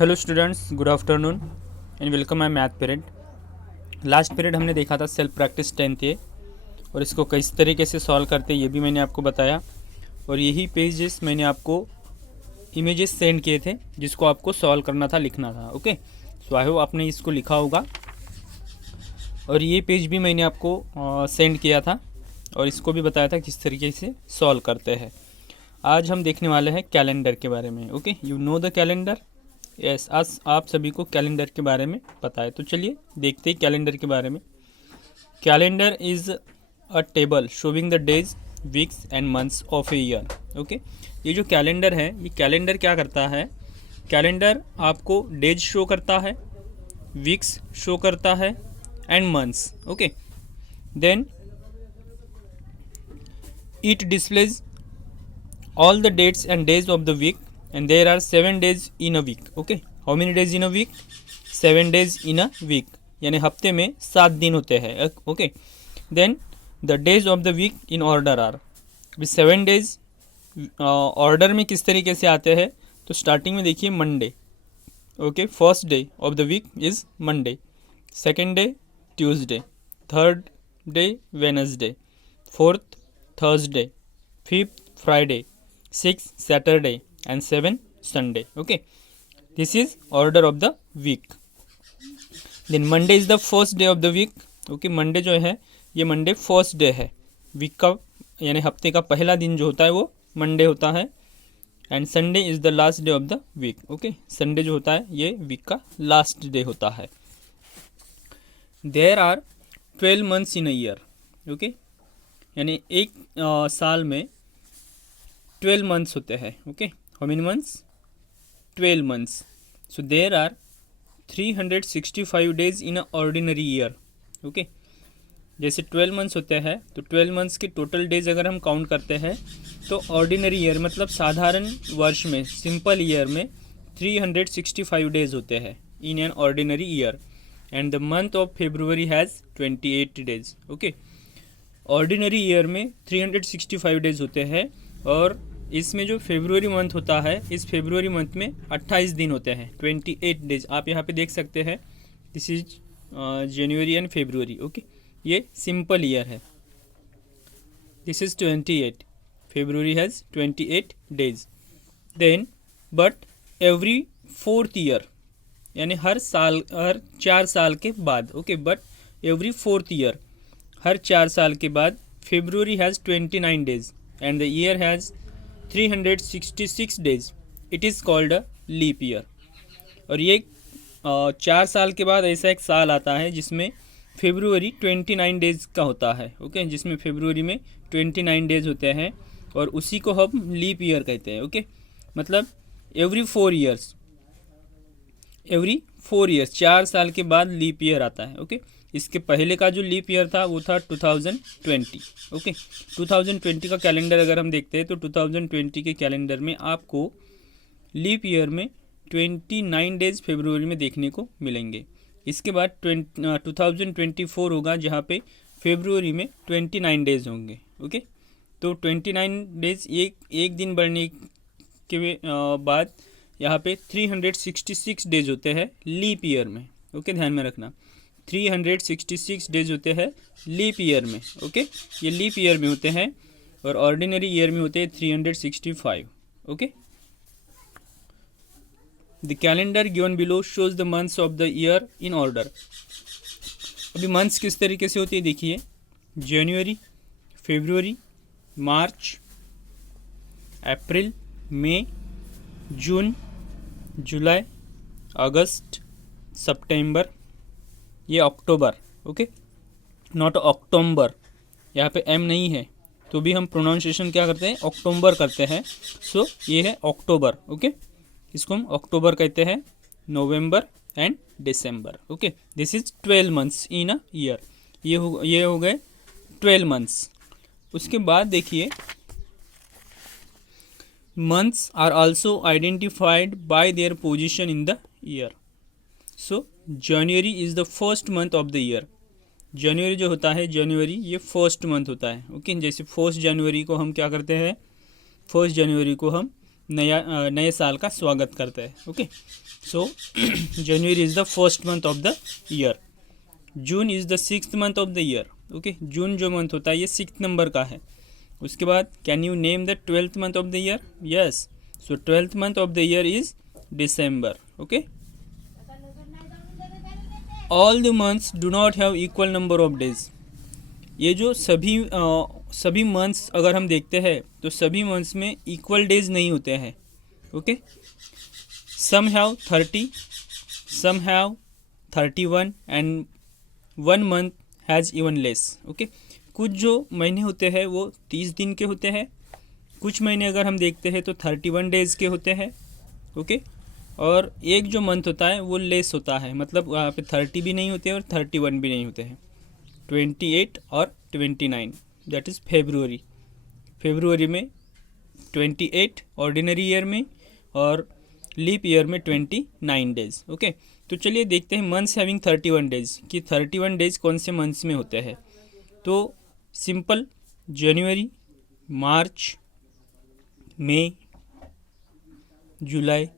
Hello students, good afternoon and welcome my math period. Last period हमने देखा था self practice 10th ए और इसको किस तरीके से सॉल्व करते ये भी मैंने आपको बताया। और यही पेजेस मैंने आपको इमेजेस सेंड किए थे जिसको आपको सॉल्व करना था, लिखना था। ओके, सो आई होप आपने इसको लिखा होगा। और ये पेज भी मैंने आपको सेंड किया था और इसको भी बताया था किस तरीके से सॉल्व करते हैं। आज हम देखने वाले हैं कैलेंडर के बारे में। Okay, you know the calendar. Yes, आज आप सभी को कैलेंडर के बारे में पता है, तो चलिए देखते हैं कैलेंडर के बारे में। Calendar is a table showing the days, weeks and months of a year. Okay, ये जो कैलेंडर है, ये कैलेंडर क्या करता है? कैलेंडर आपको डेज शो करता है, वीक्स शो करता है and months. Okay, then it displays all the dates and days of the week, and there are 7 days in a week. Okay, how many days in a week? 7 days in a week, यानी हफ्ते में 7 दिन होते हैं। Okay, then the days of the week in order are, 7 days order में किस तरीके से आते हैं? तो स्टार्टिंग में देखिए Monday. Okay, first day of the week is Monday, second day Tuesday, third day Wednesday, fourth Thursday, fifth Friday, 6 Saturday and 7 Sunday. Okay, this is order of the week. Then Monday is the first day of the week. Okay, Monday जो है ये Monday first day है week का, यानी हफ्ते का पहला दिन जो होता है वो Monday होता है। And Sunday is the last day of the week. Okay, Sunday जो होता है ये वीक का लास्ट डे होता है। There are 12 months in a year. Okay, यानी एक साल में 12 मंथ्स होते हैं। Okay, how many months? 12 months. So there are 365 days in a ordinary year. Okay, जैसे 12 मंथ्स होते हैं तो 12 मंथ्स के टोटल डेज अगर हम काउंट करते हैं तो ऑर्डिनरी ईयर मतलब साधारण वर्ष में, सिंपल ईयर में 365 डेज होते हैं in an ordinary year. And the month of February has 28 days. Okay, ordinary year में 365 डेज होते हैं और इसमें जो फेब्रुवरी मंथ होता है, इस फेब्रुवरी मंथ में 28 दिन होते हैं, 28 डेज। आप यहाँ पे देख सकते हैं, this is January and February. Okay, ये सिंपल ईयर है, this is 28, February has 28 days. Then but every fourth year, यानी हर 4 साल के बाद। Okay, but every fourth year, हर 4 साल के बाद February has 29 days and the year has 366 days. It is called a leap year. और ये 4 साल के बाद ऐसा एक साल आता है जिसमें फेब्रुवरी 29 डेज़ का होता है। ओके, जिसमें फेब्रुवरी में 29 डेज़ होते हैं और उसी को हम लीप ईयर कहते हैं। ओके, मतलब एवरी 4 ईयर्स, 4 साल के बाद लीप ईयर आता है। ओके, इसके पहले का जो लीप ईयर था वो था 2020। ओके, 2020 का कैलेंडर अगर हम देखते हैं तो 2020 के कैलेंडर में आपको लीप ईयर में 29 डेज फेब्रुवरी में देखने को मिलेंगे। इसके बाद 2024 होगा जहाँ पे फेब्रुवरी में 29 डेज होंगे। ओके, तो 29 डेज एक दिन बढ़ने के बाद यहाँ पे 366 डेज होते हैं लीप ईयर में। ओके, ध्यान में रखना, 366 डेज होते हैं लीप ईयर में। ओके, ये लीप ईयर में होते हैं और ऑर्डिनरी ईयर में होते हैं 365। Okay, the calendar given below shows the months of the year in order. अभी मंथ्स किस तरीके से होती है देखिए, जनवरी, फरवरी, मार्च, अप्रैल, मई, जून, जुलाई, अगस्त, सितंबर, ये अक्टूबर। ओके, नॉट अक्टूबर, यहाँ पे एम नहीं है तो भी हम प्रोनाउंसिएशन क्या करते हैं? अक्टूबर करते हैं। सो ये है अक्टूबर। ओके, इसको हम अक्टूबर कहते हैं, November and December. Okay, this is 12 months in a year. ये हो गए 12 मंथ्स। उसके बाद देखिए, months are also identified by their position in the year. So January is the first month of the year. जनवरी जो होता है, जनवरी ये फर्स्ट मंथ होता है। ओके, जैसे 1 जनवरी को हम क्या करते हैं? 1 जनवरी को हम नए साल का स्वागत करते हैं. Okay, so January is the first month of the year. June is the sixth month of the year. Okay, जून जो मंथ होता है ये 6 नंबर का है. उसके बाद can you name the 12th month of the year? Yes, so 12th month of the year is December. Okay, all the months do not have equal number of days. ये जो सभी मंथ्स अगर हम देखते हैं तो सभी मंथ्स में इक्वल डेज नहीं होते हैं. Okay, some have 30, some have 31 and one month has even less. Okay, कुछ जो महीने होते हैं वो 30 दिन के होते हैं, कुछ महीने अगर हम देखते हैं तो 31 डेज़ के होते हैं. ओके, और एक जो मंथ होता है वो लेस होता है, मतलब वहाँ पे 30 भी नहीं होते और 31 भी नहीं होते हैं. 28 और 29, दैट इज़ फेब्रुअरी. फेब्रुअरी में 28 ऑर्डिनरी ईयर में और लीप ईयर में 29 डेज. ओके, तो चलिए देखते हैं मंथ्स हैविंग 31 डेज कि 31 डेज कौन से मंथ्स में होते हैं. तो सिंपल, जनवरी, मार्च, मई, जुलाई,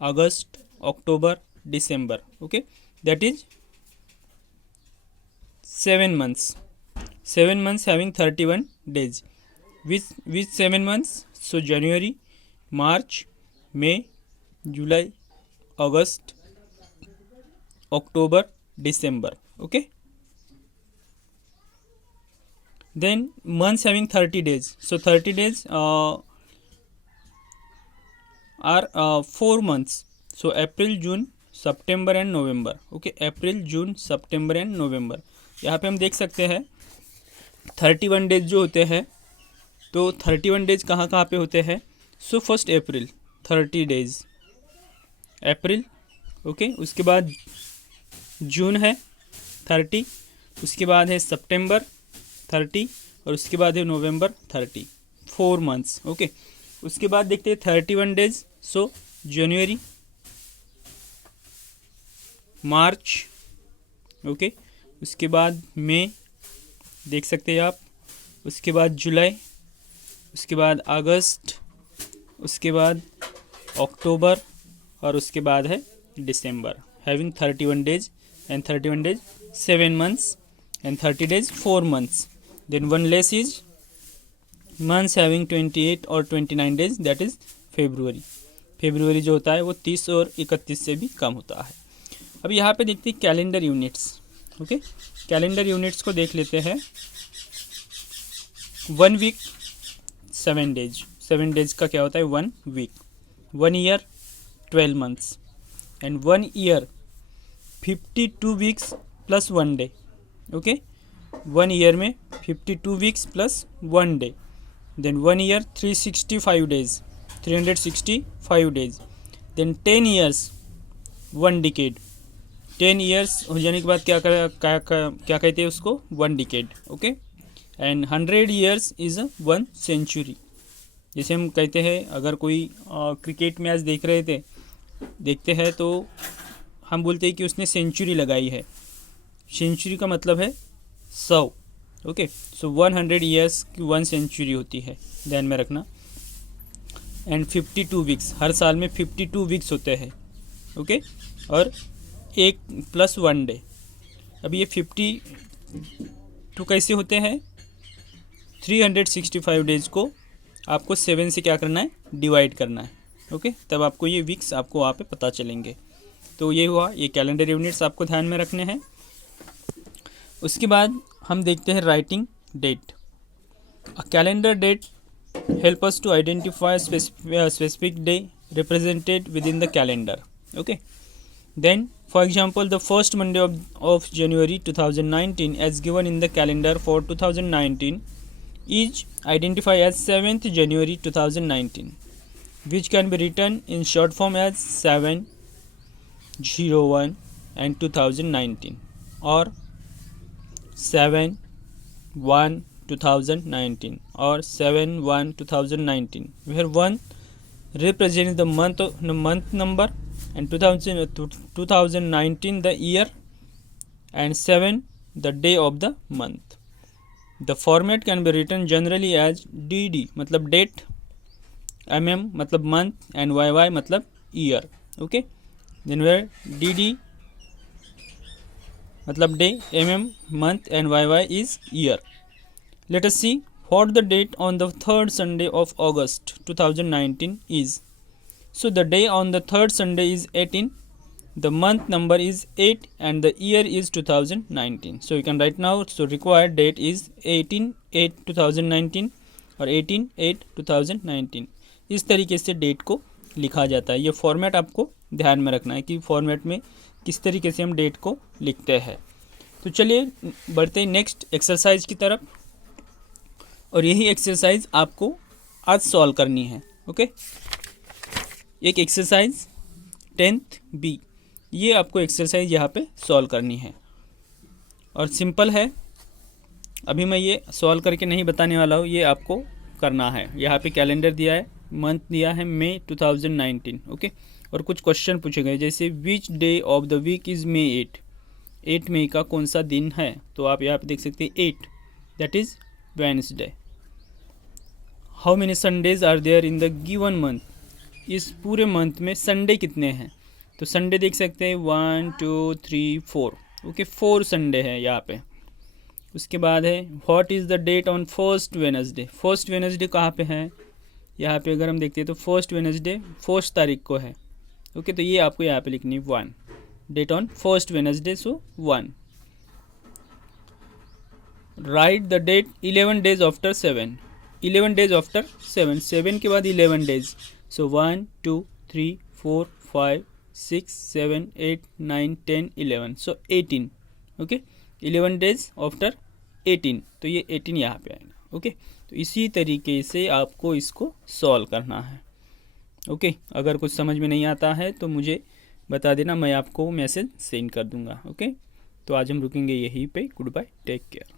अगस्त, अक्टूबर, दिसंबर. Okay, that is 7 months. 7 months having 31 days. Which 7 months? So January, March, May, July, August, October, December. Okay. Then months having 30 days. So 30 days are 4 months. So April, June, September and November. Okay, April, June, September and November. यहाँ पे हम देख सकते हैं 31 days जो होते हैं, तो 31 डेज कहाँ कहाँ पे होते हैं. सो फर्स्ट अप्रैल 30 डेज, अप्रैल. ओके, उसके बाद जून है 30, उसके बाद है सितंबर 30 और उसके बाद है नवंबर 30. 4 मंथ्स. ओके, उसके बाद देखते हैं 31 डेज. सो जनवरी, मार्च. ओके, उसके बाद मई देख सकते हैं आप, उसके बाद जुलाई, उसके बाद अगस्त, उसके बाद अक्टूबर और उसके बाद है दिसंबर. Having 31 days and 31 days 7 months and 30 days 4 months. Then one less is months having 28 और 29 डेज, दैट इज फेब्रुअरी. फेब्रुअरी जो होता है वो 30 और 31 से भी कम होता है. अब यहाँ पे देखते हैं calendar units. Okay, calendar units को देख लेते हैं. 1 वीक 7 डेज. 7 डेज का क्या होता है? 1 week. 1 year 12 months and 1 year 52 weeks plus 1 day. Okay, 1 year में 52 weeks plus 1 day. Then 1 year 365 days, 365 days. Then 10 years 1 decade. 10 years हो जाने के बाद क्या कहते हैं उसको? 1 decade. Okay, and 100 years is 1 century. जैसे हम कहते हैं अगर कोई क्रिकेट मैच देखते हैं तो हम बोलते हैं कि उसने सेंचुरी लगाई है. सेंचुरी का मतलब है 100. ओके, सो 100 ईयर्स की 1 सेंचुरी होती है, ध्यान में रखना. एंड 52 वीक्स, हर साल में 52 वीक्स होते हैं. ओके, और 1 प्लस 1 डे. अब ये 52 कैसे होते हैं? 365 डेज को आपको 7 से क्या करना है? डिवाइड करना है. ओके, तब आपको ये वीक्स आपको वहाँ पे पता चलेंगे. तो ये हुआ, ये कैलेंडर यूनिट्स आपको ध्यान में रखने हैं. उसके बाद हम देखते हैं writing date. A calendar date help us to identify specific day represented within the calendar. Okay, then for example the first Monday of January 2019 as given in the calendar for 2019 is identified as 7th January 2019, which can be written in short form as 7/01 and 2019 or 7/1/2019 or 7/1/2019, where 1 represents the month number and 2019 the year and 7 the day of the month. The format can be written generally as DD मतलब date MM मतलब month and YY मतलब year. Okay, then where DD मतलब day, month and YY is year. Let us see what the date on the third Sunday of August 2019 is. So the day on the third Sunday is 18, the month number is 8 and the year is 2019. So you can write now, so required date is 18/8/2019 और 18/8/2019. इस तरीके से date को लिखा जाता है. ये format आपको ध्यान में रखना है कि फॉर्मेट में किस तरीके से हम डेट को लिखते हैं. तो चलिए बढ़ते हैं नेक्स्ट एक्सरसाइज की तरफ, और यही एक्सरसाइज आपको आज सॉल्व करनी है. ओके, एक एक्सरसाइज 10th B, ये आपको एक्सरसाइज यहाँ पे सॉल्व करनी है और सिंपल है. अभी मैं ये सॉल्व करके नहीं बताने वाला हूँ, ये आपको करना है. यहाँ पे कैलेंडर दिया है, मंथ दिया है मई 2019. ओके, और कुछ क्वेश्चन पूछे गए जैसे which day of the week is May 8, 8 मई का कौन सा दिन है. तो आप यहाँ पे देख सकते हैं 8, that is Wednesday. How many Sundays are there in the given month, इस पूरे मंथ में संडे कितने हैं. तो संडे देख सकते हैं 1 2 3 4. ओके, 4 संडे है यहाँ पे. उसके बाद है what is the date on first Wednesday. First Wednesday कहाँ पे है, यहाँ पे अगर हम देखते हैं तो फर्स्ट वेडनेसडे 1 तारीख को है. ओके, तो ये आपको यहाँ पे लिखनी है 1, date on first Wednesday, so 1. Write the date 11 days after 7, 11 days after 7, 7 के बाद 11 डेज, सो 1 2 3 4 5 6 7 8 9 10 11, सो 18. ओके, 11 डेज आफ्टर 18, तो ये 18 यहाँ पे आएगा. ओके, तो इसी तरीके से आपको इसको सॉल्व करना है. ओके, अगर कुछ समझ में नहीं आता है तो मुझे बता देना, मैं आपको मैसेज सेंड कर दूंगा. ओके, तो आज हम रुकेंगे यहीं पे. Goodbye, take care.